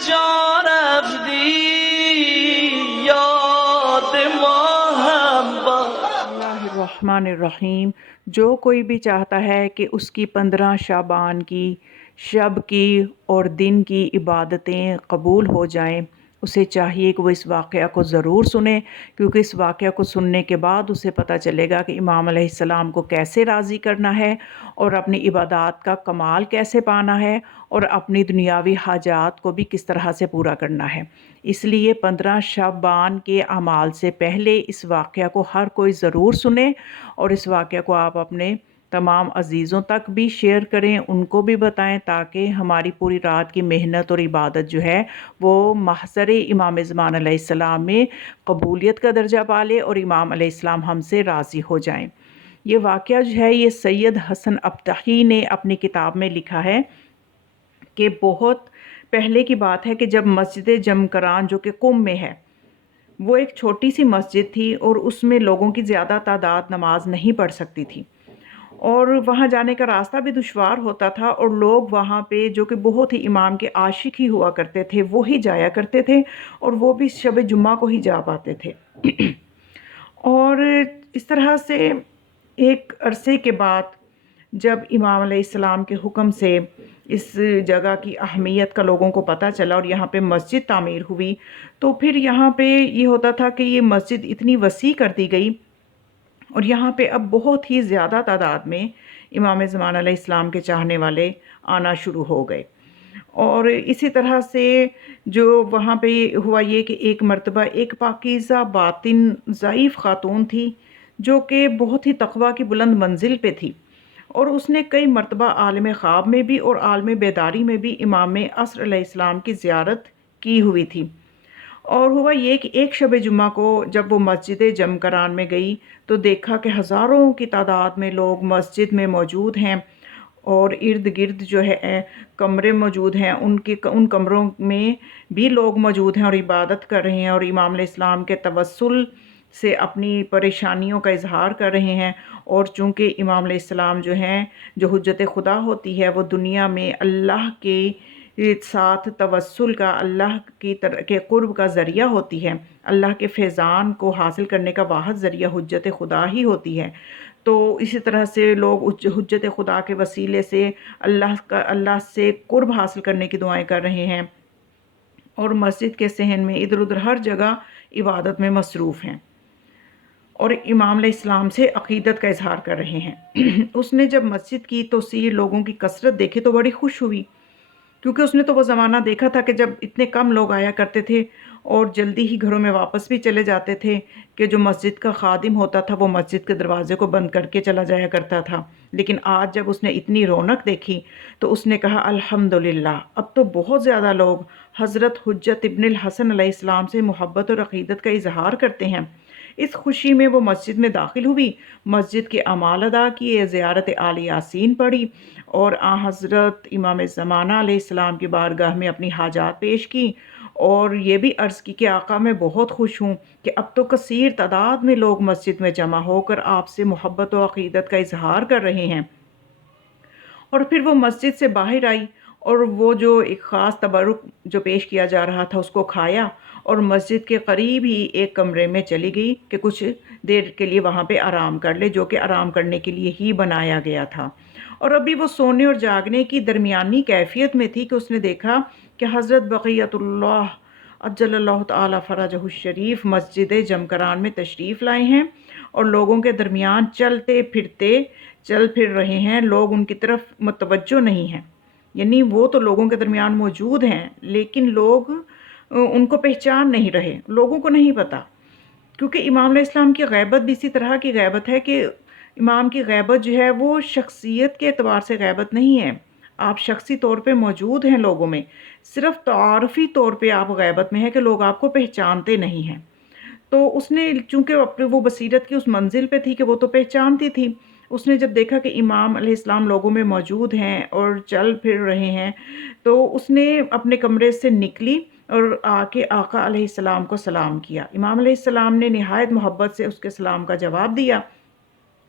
جا رفتی یاد ما هم با اللہ الرحمن الرحیم۔ جو کوئی بھی چاہتا ہے کہ اس کی 15 شعبان کی شب کی اور دن کی عبادتیں قبول ہو جائیں، اسے چاہیے کہ وہ اس واقعہ کو ضرور سنے، کیونکہ اس واقعہ کو سننے کے بعد اسے پتہ چلے گا کہ امام علیہ السلام کو کیسے راضی کرنا ہے اور اپنی عبادات کا کمال کیسے پانا ہے اور اپنی دنیاوی حاجات کو بھی کس طرح سے پورا کرنا ہے۔ اس لیے 15 شعبان کے اعمال سے پہلے اس واقعہ کو ہر کوئی ضرور سنے اور اس واقعہ کو آپ اپنے تمام عزیزوں تک بھی شیئر کریں، ان کو بھی بتائیں، تاکہ ہماری پوری رات کی محنت اور عبادت جو ہے وہ محضر امام زمان علیہ السلام میں قبولیت کا درجہ پالے اور امام علیہ السلام ہم سے راضی ہو جائیں۔ یہ واقعہ جو ہے یہ سید حسن ابتحی نے اپنی کتاب میں لکھا ہے کہ بہت پہلے کی بات ہے کہ جب مسجد جمکران جو کہ قم میں ہے، وہ ایک چھوٹی سی مسجد تھی اور اس میں لوگوں کی زیادہ تعداد نماز نہیں پڑھ سکتی تھی اور وہاں جانے کا راستہ بھی دشوار ہوتا تھا، اور لوگ وہاں پہ جو کہ بہت ہی امام کے عاشق ہی ہوا کرتے تھے وہی جایا کرتے تھے، اور وہ بھی شب جمعہ کو ہی جا پاتے تھے۔ اور اس طرح سے ایک عرصے کے بعد جب امام علیہ السلام کے حکم سے اس جگہ کی اہمیت کا لوگوں کو پتہ چلا اور یہاں پہ مسجد تعمیر ہوئی، تو پھر یہاں پہ یہ ہوتا تھا کہ یہ مسجد اتنی وسیع کر دی گئی اور یہاں پہ اب بہت ہی زیادہ تعداد میں امام زمان علیہ السلام کے چاہنے والے آنا شروع ہو گئے۔ اور اسی طرح سے جو وہاں پہ ہوا یہ کہ ایک مرتبہ ایک پاکیزہ باطن ضعیف خاتون تھی جو کہ بہت ہی تقویٰ کی بلند منزل پہ تھی، اور اس نے کئی مرتبہ عالم خواب میں بھی اور عالم بیداری میں بھی امام عصر علیہ السلام کی زیارت کی ہوئی تھی۔ اور ہوا یہ کہ ایک شب جمعہ کو جب وہ مسجد جمکران میں گئی تو دیکھا کہ ہزاروں کی تعداد میں لوگ مسجد میں موجود ہیں، اور ارد گرد جو ہے کمرے موجود ہیں، ان کمروں میں بھی لوگ موجود ہیں اور عبادت کر رہے ہیں اور امام علیہ السلام کے توسل سے اپنی پریشانیوں کا اظہار کر رہے ہیں۔ اور چونکہ امام علیہ السلام جو ہیں، جو حجت خدا ہوتی ہے، وہ دنیا میں اللہ کے ساتھ توسل کا، اللہ کے قرب کا ذریعہ ہوتی ہے، اللہ کے فیضان کو حاصل کرنے کا واحد ذریعہ حجت خدا ہی ہوتی ہے، تو اسی طرح سے لوگ حجت خدا کے وسیلے سے اللہ سے قرب حاصل کرنے کی دعائیں کر رہے ہیں، اور مسجد کے صحن میں ادھر ادھر ہر جگہ عبادت میں مصروف ہیں اور امام علیہ السلام سے عقیدت کا اظہار کر رہے ہیں۔ اس نے جب مسجد کی توسیع، لوگوں کی کثرت دیکھی تو بڑی خوش ہوئی، کیونکہ اس نے تو وہ زمانہ دیکھا تھا کہ جب اتنے کم لوگ آیا کرتے تھے اور جلدی ہی گھروں میں واپس بھی چلے جاتے تھے، کہ جو مسجد کا خادم ہوتا تھا وہ مسجد کے دروازے کو بند کر کے چلا جایا کرتا تھا۔ لیکن آج جب اس نے اتنی رونق دیکھی تو اس نے کہا الحمدللہ، اب تو بہت زیادہ لوگ حضرت حجت ابن الحسن علیہ السلام سے محبت اور عقیدت کا اظہار کرتے ہیں۔ اس خوشی میں وہ مسجد میں داخل ہوئی، مسجد کے اعمال ادا کیے، زیارت آل یاسین پڑھی اور حضرت امام زمانہ علیہ السلام کی بارگاہ میں اپنی حاجات پیش کی، اور یہ بھی عرض کی کہ آقا میں بہت خوش ہوں کہ اب تو کثیر تعداد میں لوگ مسجد میں جمع ہو کر آپ سے محبت و عقیدت کا اظہار کر رہے ہیں۔ اور پھر وہ مسجد سے باہر آئی اور وہ جو ایک خاص تبرک جو پیش کیا جا رہا تھا اس کو کھایا، اور مسجد کے قریب ہی ایک کمرے میں چلی گئی کہ کچھ دیر کے لیے وہاں پہ آرام کر لے، جو کہ آرام کرنے کے لیے ہی بنایا گیا تھا۔ اور ابھی وہ سونے اور جاگنے کی درمیانی کیفیت میں تھی کہ اس نے دیکھا کہ حضرت بقیت اللہ عجل اللہ تعالی فرجہ الشریف مسجد جمکران میں تشریف لائے ہیں اور لوگوں کے درمیان چل پھر رہے ہیں، لوگ ان کی طرف متوجہ نہیں ہیں، یعنی وہ تو لوگوں کے درمیان موجود ہیں لیکن لوگ ان کو پہچان نہیں رہے، لوگوں کو نہیں پتا، کیونکہ امام علیہ السلام کی غیبت بھی اسی طرح کی غیبت ہے کہ امام کی غیبت جو ہے وہ شخصیت کے اعتبار سے غیبت نہیں ہے، آپ شخصی طور پہ موجود ہیں لوگوں میں، صرف تعارفی طور پہ آپ غیبت میں ہے کہ لوگ آپ کو پہچانتے نہیں ہیں۔ تو اس نے چونکہ وہ بصیرت کی اس منزل پہ تھی کہ وہ تو پہچانتی تھی، اس نے جب دیکھا کہ امام علیہ السلام لوگوں میں موجود ہیں اور چل پھر رہے ہیں، تو اس نے اپنے کمرے سے نکلی اور آ کے آقا علیہ السلام کو سلام کیا۔ امام علیہ السلام نے نہایت محبت سے اس کے سلام کا جواب دیا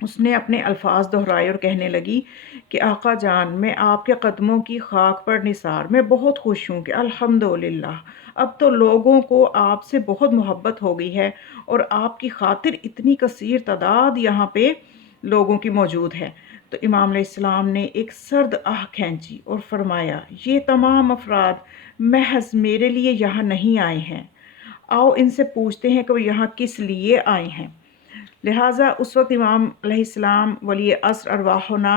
اس نے اپنے الفاظ دہرائے اور کہنے لگی کہ آقا جان، میں آپ کے قدموں کی خاک پر نثار، میں بہت خوش ہوں کہ الحمدللہ اب تو لوگوں کو آپ سے بہت محبت ہو گئی ہے، اور آپ کی خاطر اتنی کثیر تعداد یہاں پہ لوگوں کی موجود ہے۔ تو امام علیہ السلام نے ایک سرد آہ کھینچی اور فرمایا، یہ تمام افراد محض میرے لیے یہاں نہیں آئے ہیں، آؤ ان سے پوچھتے ہیں کہ وہ یہاں کس لیے آئے ہیں۔ لہٰذا اس وقت امام علیہ السلام ولی عصر ارواحنا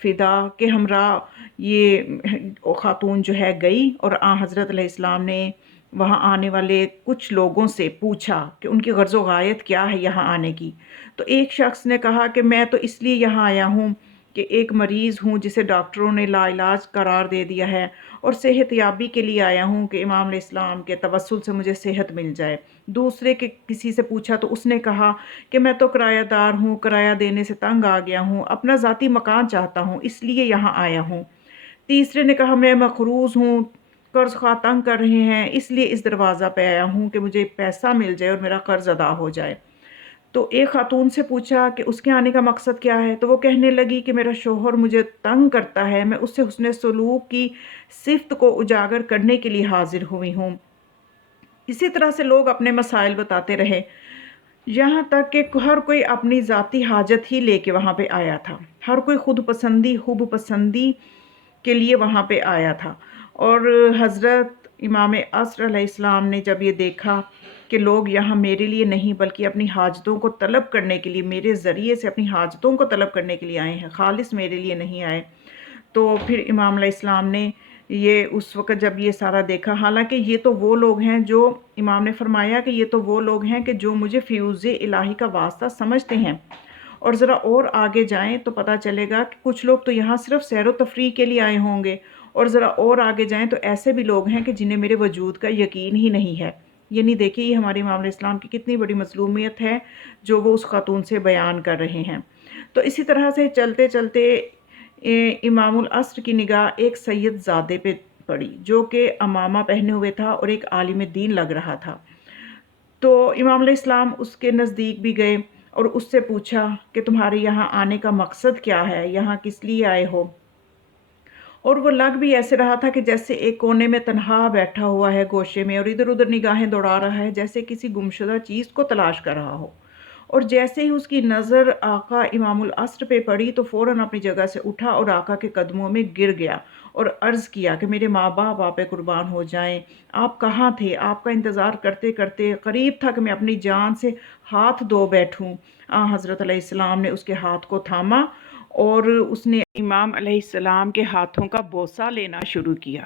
فدا کے ہمراہ یہ خاتون جو ہے گئی، اور حضرت علیہ السلام نے وہاں آنے والے کچھ لوگوں سے پوچھا کہ ان کی غرض و غایت کیا ہے یہاں آنے کی۔ تو ایک شخص نے کہا کہ میں تو اس لیے یہاں آیا ہوں کہ ایک مریض ہوں جسے ڈاکٹروں نے لا علاج قرار دے دیا ہے، اور صحت یابی کے لیے آیا ہوں کہ امام علیہ السلام کے توسل سے مجھے صحت مل جائے۔ دوسرے کے کسی سے پوچھا تو اس نے کہا کہ میں تو کرایہ دار ہوں، کرایہ دینے سے تنگ آ گیا ہوں، اپنا ذاتی مکان چاہتا ہوں، اس لیے یہاں آیا ہوں۔ تیسرے نے کہا میں مقروض ہوں، قرض خواہ تنگ کر رہے ہیں، اس لیے اس دروازہ پہ آیا ہوں کہ مجھے پیسہ مل جائے اور میرا قرض ادا ہو جائے۔ تو ایک خاتون سے پوچھا کہ اس کے آنے کا مقصد کیا ہے، تو وہ کہنے لگی کہ میرا شوہر مجھے تنگ کرتا ہے، میں اس سے حسن سلوک کی صفت کو اجاگر کرنے کے لیے حاضر ہوئی ہوں۔ اسی طرح سے لوگ اپنے مسائل بتاتے رہے، یہاں تک کہ ہر کوئی اپنی ذاتی حاجت ہی لے کے وہاں پہ آیا تھا، ہر کوئی خود پسندی حب پسندی کے لیے وہاں پہ آیا تھا۔ اور حضرت امام عصر علیہ السلام نے جب یہ دیکھا کہ لوگ یہاں میرے لیے نہیں بلکہ اپنی حاجتوں کو طلب کرنے کے لیے، میرے ذریعے سے اپنی حاجتوں کو طلب کرنے کے لیے آئے ہیں، خالص میرے لیے نہیں آئے، تو پھر امام علیہ السلام نے یہ اس وقت جب یہ سارا دیکھا، حالانکہ یہ تو وہ لوگ ہیں جو امام نے فرمایا کہ یہ تو وہ لوگ ہیں کہ جو مجھے فیوز الہی کا واسطہ سمجھتے ہیں، اور ذرا اور آگے جائیں تو پتہ چلے گا کہ کچھ لوگ تو یہاں صرف سیر و تفریح کے لیے آئے ہوں گے، اور ذرا اور آگے جائیں تو ایسے بھی لوگ ہیں کہ جنہیں میرے وجود کا یقین ہی نہیں ہے۔ یعنی دیکھیے یہ ہمارے امام علیہ السلام کی کتنی بڑی مظلومیت ہے جو وہ اس خاتون سے بیان کر رہے ہیں۔ تو اسی طرح سے چلتے چلتے امام العصر کی نگاہ ایک سید زادے پہ پڑی جو کہ عمامہ پہنے ہوئے تھا اور ایک عالم دین لگ رہا تھا۔ تو امام علیہ السلام اس کے نزدیک بھی گئے اور اس سے پوچھا کہ تمہارے یہاں آنے کا مقصد کیا ہے، یہاں کس لیے آئے ہو؟ اور وہ لگ بھی ایسے رہا تھا کہ جیسے ایک کونے میں تنہا بیٹھا ہوا ہے گوشے میں، اور ادھر ادھر نگاہیں دوڑا رہا ہے جیسے کسی گمشدہ چیز کو تلاش کر رہا ہو۔ اور جیسے ہی اس کی نظر آقا امام العصر پہ پڑی تو فوراً اپنی جگہ سے اٹھا اور آقا کے قدموں میں گر گیا اور عرض کیا کہ میرے ماں باپ آپ پہ قربان ہو جائیں، آپ کہاں تھے؟ آپ کا انتظار کرتے کرتے قریب تھا کہ میں اپنی جان سے ہاتھ دھو بیٹھوں۔ حضرت علیہ السلام نے اس کے ہاتھ کو تھاما اور اس نے امام علیہ السلام کے ہاتھوں کا بوسہ لینا شروع کیا،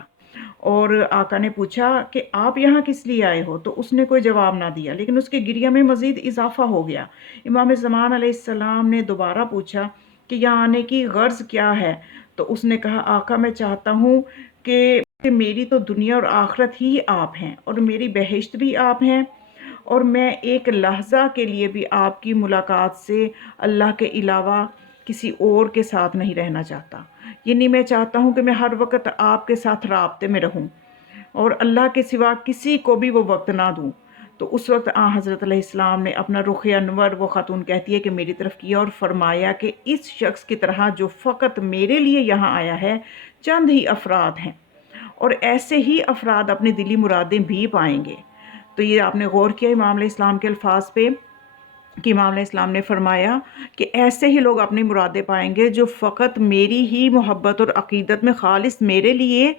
اور آقا نے پوچھا کہ آپ یہاں کس لیے آئے ہو؟ تو اس نے کوئی جواب نہ دیا، لیکن اس کے گریہ میں مزید اضافہ ہو گیا۔ امام زمان علیہ السلام نے دوبارہ پوچھا کہ یہاں آنے کی غرض کیا ہے؟ تو اس نے کہا آقا میں چاہتا ہوں کہ میری تو دنیا اور آخرت ہی آپ ہیں، اور میری بہشت بھی آپ ہیں، اور میں ایک لحظہ کے لیے بھی آپ کی ملاقات سے اللہ کے علاوہ کسی اور کے ساتھ نہیں رہنا چاہتا۔ یعنی میں چاہتا ہوں کہ میں ہر وقت آپ کے ساتھ رابطے میں رہوں اور اللہ کے سوا کسی کو بھی وہ وقت نہ دوں۔ تو اس وقت حضرت علیہ السلام نے اپنا رخ انور، وہ خاتون کہتی ہے کہ میری طرف کیا اور فرمایا کہ اس شخص کی طرح جو فقط میرے لیے یہاں آیا ہے چند ہی افراد ہیں، اور ایسے ہی افراد اپنی دلی مرادیں بھی پائیں گے۔ تو یہ آپ نے غور کیا امام علیہ السلام کے الفاظ پہ کہ امام علیہ السلام نے فرمایا کہ ایسے ہی لوگ اپنی مرادیں پائیں گے جو فقط میری ہی محبت اور عقیدت میں خالص میرے لیے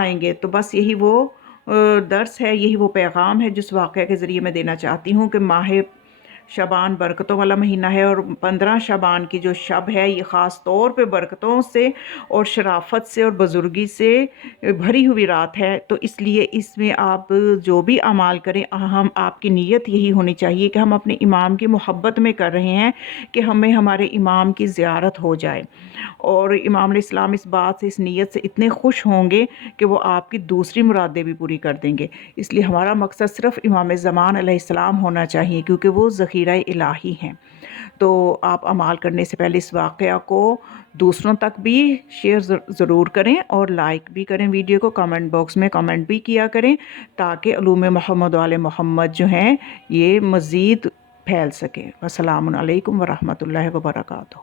آئیں گے۔ تو بس یہی وہ درس ہے، یہی وہ پیغام ہے جس واقعہ کے ذریعے میں دینا چاہتی ہوں کہ ماہ شعبان برکتوں والا مہینہ ہے، اور 15 شعبان کی جو شب ہے یہ خاص طور پہ برکتوں سے اور شرافت سے اور بزرگی سے بھری ہوئی رات ہے۔ تو اس لیے اس میں آپ جو بھی اعمال کریں، ہم آپ کی نیت یہی ہونی چاہیے کہ ہم اپنے امام کی محبت میں کر رہے ہیں کہ ہمیں ہمارے امام کی زیارت ہو جائے، اور امام علیہ السلام اس بات سے، اس نیت سے اتنے خوش ہوں گے کہ وہ آپ کی دوسری مرادیں بھی پوری کر دیں گے۔ اس لیے ہمارا مقصد صرف امام زمان علیہ السلام ہونا چاہیے کیونکہ وہ ذخیرہ الہی ہیں۔ تو آپ اعمال کرنے سے پہلے اس واقعہ کو دوسروں تک بھی شیئر ضرور کریں اور لائک بھی کریں ویڈیو کو، کمنٹ باکس میں کمنٹ بھی کیا کریں تاکہ علوم محمد و آل محمد جو ہیں یہ مزید پھیل سکے۔ السلام علیکم ورحمۃ اللہ وبرکاتہ۔